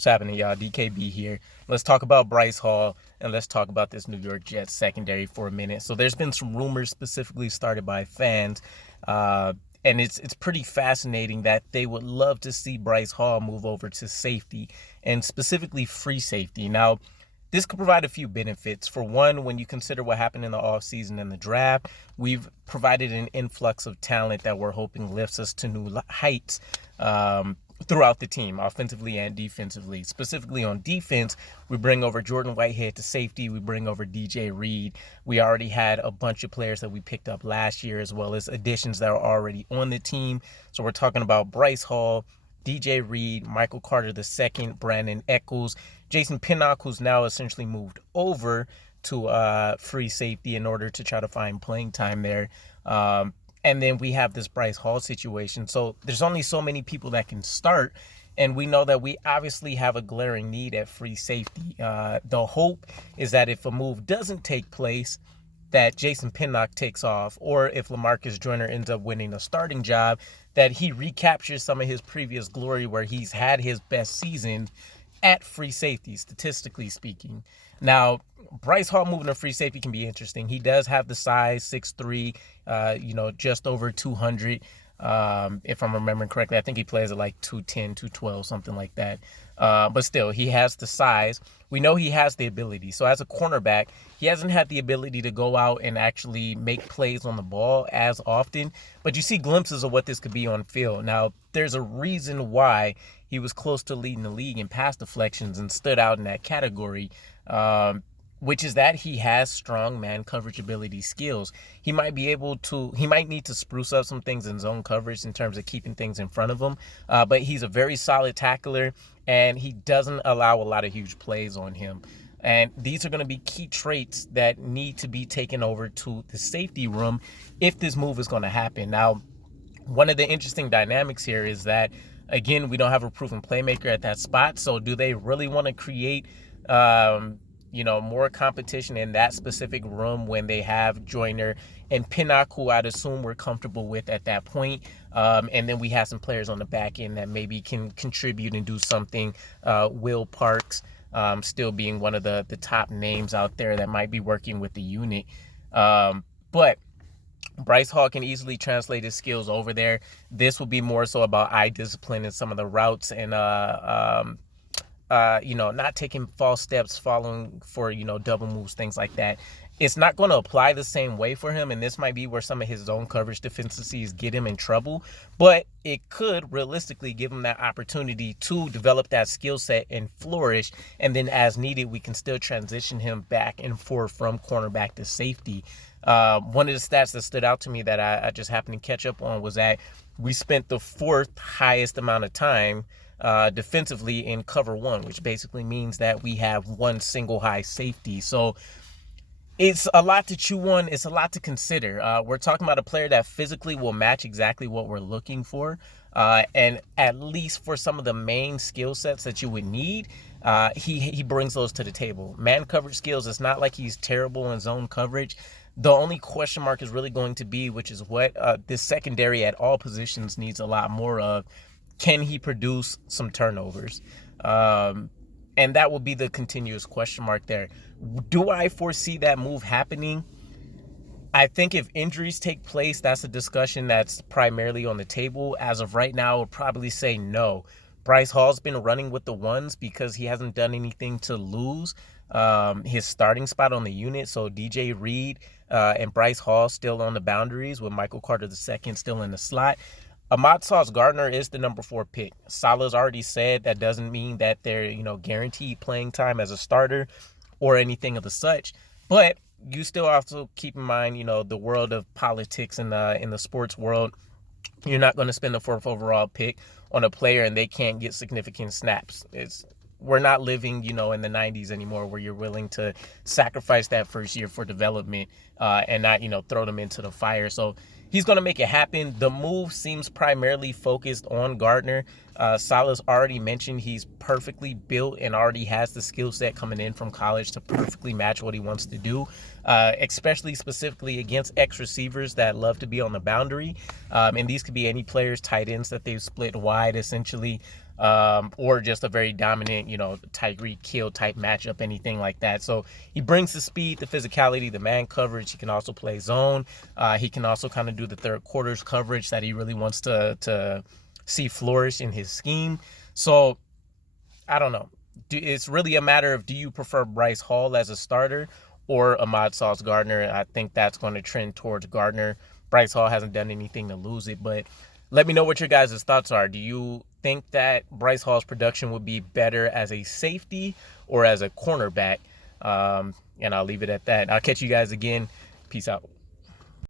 What's happening, y'all? DKB here. Let's talk about Bryce Hall and let's talk about this New York Jets secondary for a minute. So there's been some rumors specifically started by fans, and it's pretty fascinating that they would love to see Bryce Hall move over to safety and specifically free safety. Now, this could provide a few benefits. For one, when you consider what happened in the offseason and the draft, we've provided an influx of talent that we're hoping lifts us to new heights. Throughout the team, offensively and defensively. Specifically on defense, we bring over Jordan Whitehead to safety. We bring over DJ Reed. We already had a bunch of players that we picked up last year, as well as additions that are already on the team. So we're talking about Bryce Hall, DJ Reed, Michael Carter II, Brandon Echols, Jason Pinnock, who's now essentially moved over to free safety in order to try to find playing time there. And then we have this Bryce Hall situation. So there's only so many people that can start. And we know that we obviously have a glaring need at free safety. The hope is that if a move doesn't take place, that Jason Pinnock takes off, or if LaMarcus Joyner ends up winning a starting job, that he recaptures some of his previous glory where he's had his best season at free safety, statistically speaking. Now, Bryce Hall moving to free safety can be interesting. He does have the size, 6'3", just over 200. If I'm remembering correctly, I think he plays at like 210, 212, something like that. But still, he has the size. We know he has the ability. So as a cornerback, he hasn't had the ability to go out and actually make plays on the ball as often. But you see glimpses of what this could be on field. Now, there's a reason why he was close to leading the league in pass deflections and stood out in that category, which is that he has strong man coverage ability skills. He might need to spruce up some things in zone coverage in terms of keeping things in front of him. But he's a very solid tackler, and he doesn't allow a lot of huge plays on him. And these are going to be key traits that need to be taken over to the safety room if this move is going to happen. Now, one of the interesting dynamics here is that, again, we don't have a proven playmaker at that spot. So do they really want to create more competition in that specific room when they have Joyner and Pinnock, who I'd assume we're comfortable with at that point. And then we have some players on the back end that maybe can contribute and do something. Will Parks still being one of the top names out there that might be working with the unit. But Bryce Hall can easily translate his skills over there. This will be more so about eye discipline and some of the routes and not taking false steps, following for, double moves, things like that. It's not going to apply the same way for him, and this might be where some of his zone coverage deficiencies get him in trouble, but it could realistically give him that opportunity to develop that skill set and flourish, and then as needed, we can still transition him back and forth from cornerback to safety. One of the stats that stood out to me that I just happened to catch up on was that we spent the fourth highest amount of time defensively in cover one, which basically means that we have one single high safety. So it's a lot to chew on. It's a lot to consider. We're talking about a player that physically will match exactly what we're looking for. And at least for some of the main skill sets that you would need, he brings those to the table. Man coverage skills, it's not like he's terrible in zone coverage. The only question mark is really going to be, which is what this secondary at all positions needs a lot more of, can he produce some turnovers? And that will be the continuous question mark there. Do I foresee that move happening? I think if injuries take place, that's a discussion that's primarily on the table. As of right now, I would probably say no. Bryce Hall's been running with the ones because he hasn't done anything to lose his starting spot on the unit. So DJ Reed and Bryce Hall still on the boundaries with Michael Carter II still in the slot. Ahmad Sauce Gardner is the number 4 pick. Salah's already said that doesn't mean that they're, guaranteed playing time as a starter or anything of the such. But you still have to keep in mind, the world of politics in the sports world. You're not going to spend the 4th overall pick on a player and they can't get significant snaps. We're not living, in the 90s anymore where you're willing to sacrifice that first year for development and not, throw them into the fire. So he's going to make it happen. The move seems primarily focused on Gardner. Salah's already mentioned he's perfectly built and already has the skill set coming in from college to perfectly match what he wants to do, especially specifically against X receivers that love to be on the boundary. And these could be any players, tight ends that they've split wide, essentially. or just a very dominant, Tyreek Hill type matchup, anything like that. So he brings the speed, the physicality, the man coverage. He can also play zone. He can also kind of do the third quarters coverage that he really wants to see flourish in his scheme. So I don't know. It's really a matter of, do you prefer Bryce Hall as a starter or Ahmad Sauce Gardner? I think that's going to trend towards Gardner. Bryce Hall hasn't done anything to lose it, but let me know what your guys' thoughts are. Do you think that Bryce Hall's production would be better as a safety or as a cornerback? And I'll leave it at that. I'll catch you guys again. Peace out.